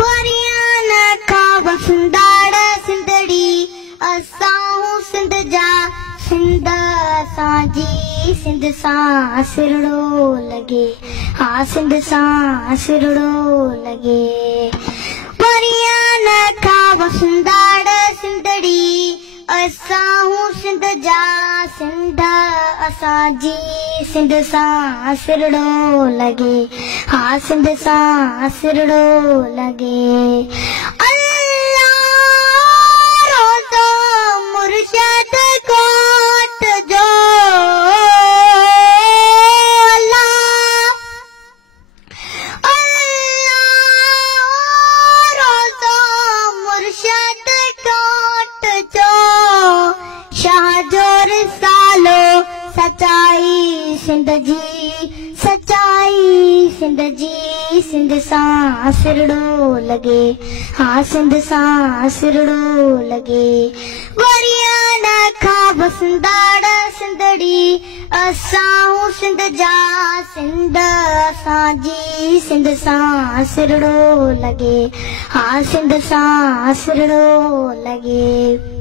परियान का वसंदाड़ सिंधड़ी असां सिंध जा सिंध असांजी सिंध सां सिरड़ो लगे हाँ सिंध सां सिरड़ो लगे परियान का वसंदाड़ सिंधड़ी असां सिंध जा सिंध असांजी सिंध सां सिरड़ो लगे हाँ सिंध सां सिरड़ो लगे अल्लाह रोज़ो मुर्शद कोट जो सच्चाई सिंध जी सिंध सां सिरड़ो लगे हाँ सिंध सां सिरड़ो लगे वरियान खां वसंदाड़ सिंधड़ी असां सिंध जा सिंध असांजी सिंध सां सिरड़ो लगे हाँ सिंध सां सिरड़ो लगे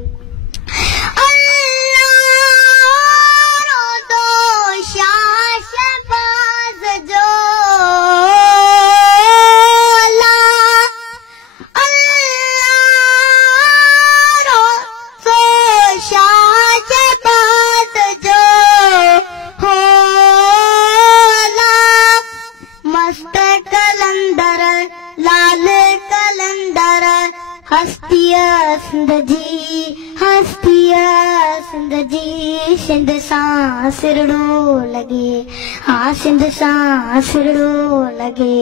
सिंध जी सिंध सां सिरड़ो लगे हाँ सिंध सां सिरड़ो लगे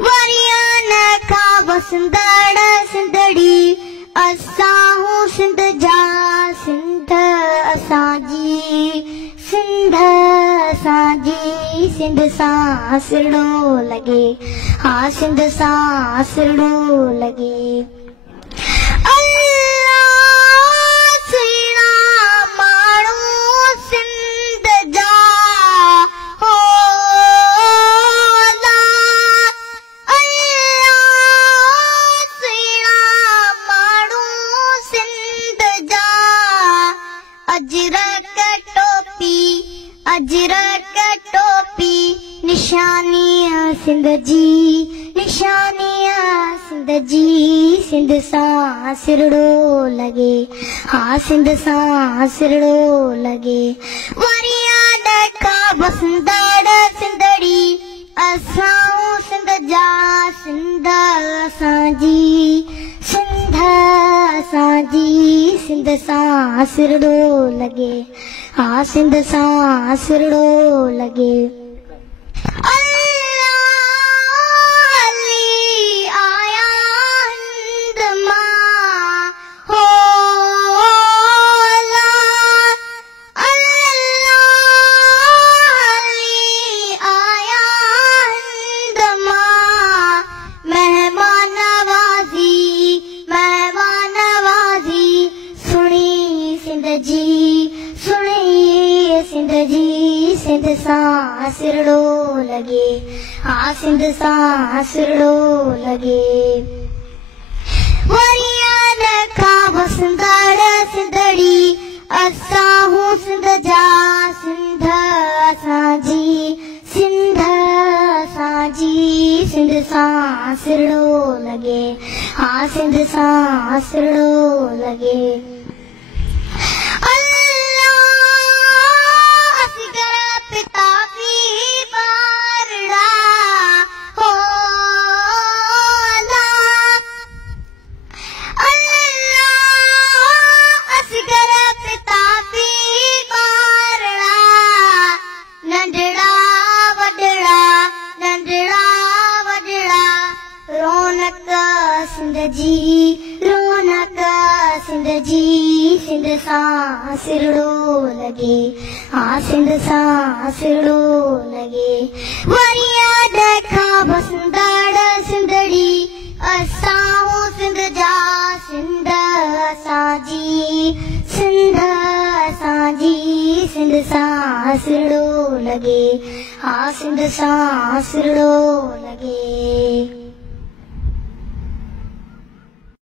वरियान खां वसंदाड़ सिंधड़ी असां सिंध जा सिंध असांजी सिंध सां सिरड़ो लगे हाँ सिंध सां सिरड़ो लगे अजरक टोपी निशानियां सिंध जी सिंध सां सिरड़ो लगे हाँ सिंध सां सिरड़ो लगे वरियान खां वसंदाड़ सिंधड़ी असां सिंध जा सिंध असांजी सिंध सां सिरड़ो लगे हाँ सिंध सां सिरड़ो लगे सिंध सां सिरड़ो लगे हाँ सिंध सां सिरड़ो लगे वरियान खां वसंदाड़ सिंधड़ी असां सिंध जा सिंध असांजी सिंध सां सिरड़ो लगे हाँ सिंध सां सिरड़ो लगे सिंध सां सिरड़ो लगे हाँ सिंध सां सिरड़ो लगे वरियान खां वसंदाड़ सिंधड़ी असां सिंध जा सिंध असांजी सिंध सां सिरड़ो लगे हाँ सिंध सां सिरड़ो लगे